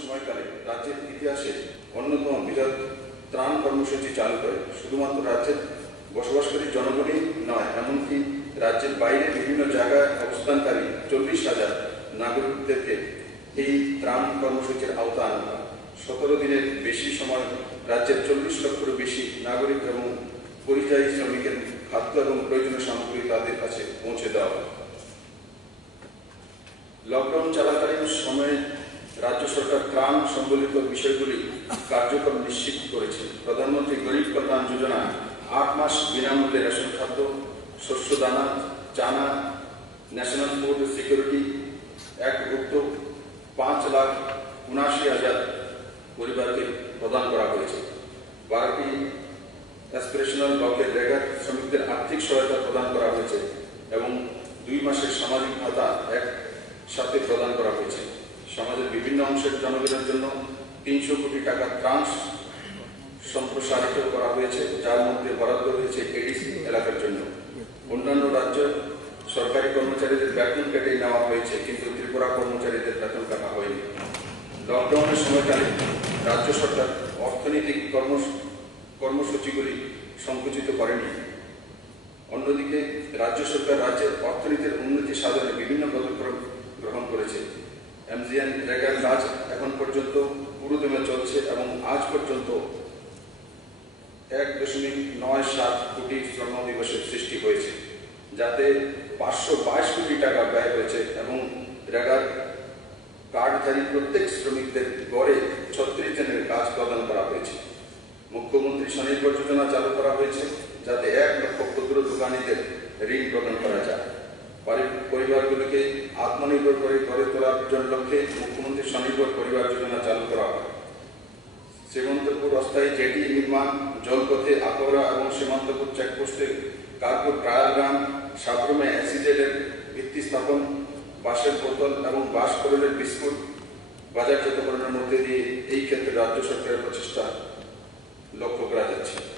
সময়কালে রাজ্যের ইতিহাসে অন্যতম বৃহৎ ত্রাণ কর্মসূচি চালু করে শুধুমাত্র রাজ্যের বসবাসকারী জনগণই নয়, এমনকি রাজ্যের বাইরে বিভিন্ন জায়গায় অবস্থানকারী 40,000 নাগরিকদেরকে এই ত্রাণ কর্মসূচির আওতায় আনা হয়। 17 দিনের বেশি সময় রাজ্যের 40 লক্ষেরও বেশি নাগরিক এবং পরিযায়ী শ্রমিকের খাদ্য এবং প্রয়োজনীয় সামগ্রী তাদের কাছে পৌঁছে দেওয়া হয়। লকডাউন চলাকালীন সময়ে রাজ্য সরকার ত্রাণ সম্বলিত বিষয়গুলি কার্যক্রম নিশ্চিত করেছে। প্রধানমন্ত্রী গরিব কল্যাণ যোজনা 8 মাস বিনামূল্যে রেশন খাদ্য, শস্য দানা, চানা, ন্যাশনাল ফুড সিকিউরিটি অ্যাক্ট ভুক্ত 5,79,000 পরিবারকে প্রদান করা হয়েছে। 12টি অ্যাসপিরেশনাল ব্লকের রেগার শ্রমিকদের আর্থিক সহায়তা প্রদান করা হয়েছে এবং 2 মাসের সামাজিক ভাতা একসাথে প্রদান করা হয়েছে। সমাজের বিভিন্ন অংশের জনগণের জন্য 300 কোটি টাকা ত্রাণ সম্প্রসারিত করা হয়েছে, যার মধ্যে বরাদ্দ হয়েছে এডিসি এলাকার জন্য। অন্যান্য রাজ্য সরকারি কর্মচারীদের বেতন কেটে নেওয়া হয়েছে, কিন্তু ত্রিপুরা কর্মচারীদের বেতন কাটা হয়নি। লকডাউনের সময়কালে রাজ্য সরকার অর্থনৈতিক কর্মসূচিগুলি সংকুচিত করেনি। অন্যদিকে রাজ্য সরকার রাজ্যের অর্থনীতির উন্নতি সাধনে বিভিন্ন পদক্ষেপ গ্রহণ করেছে। এমজিএন রেগার কাজ এখন পর্যন্ত পুরোদমে চলছে এবং আজ পর্যন্ত 1.97 কোটি শ্রম দিবসের সৃষ্টি হয়েছে, যাতে 522 কোটি টাকা ব্যয় হয়েছে এবং রেগার কার্ডধারী প্রত্যেক শ্রমিকদের গড়ে 36 দিনের কাজ প্রদান করা হয়েছে। মুখ্যমন্ত্রী স্বনির্ভর যোজনা চালু করা হয়েছে, যাতে 1 লক্ষ ক্ষুদ্র দোকানীদের ঋণ প্রদান করা যায়। পরিবারগুলিকে আত্মনির্ভর করে গড়ে তোলার লক্ষ্যে মুখ্যমন্ত্রী স্বনির্ভর পরিবার যোজনা চালু করা হয়। শ্রীমন্তপুর অস্থায়ী জেটি নির্মাণ, জলপথে আকৌরা এবং শ্রীমন্তপুর চেকপোস্টে কার্গো ট্রায়াল রান, সাবরুমে অ্যাসিডের ভিত্তি স্থাপন, বাঁশের বোতল এবং বাঁশ করেলের বিস্কুট বাজারজাতকরণের মধ্যে দিয়ে এই ক্ষেত্রে রাজ্য সরকারের প্রচেষ্টা লক্ষ্য করা যাচ্ছে।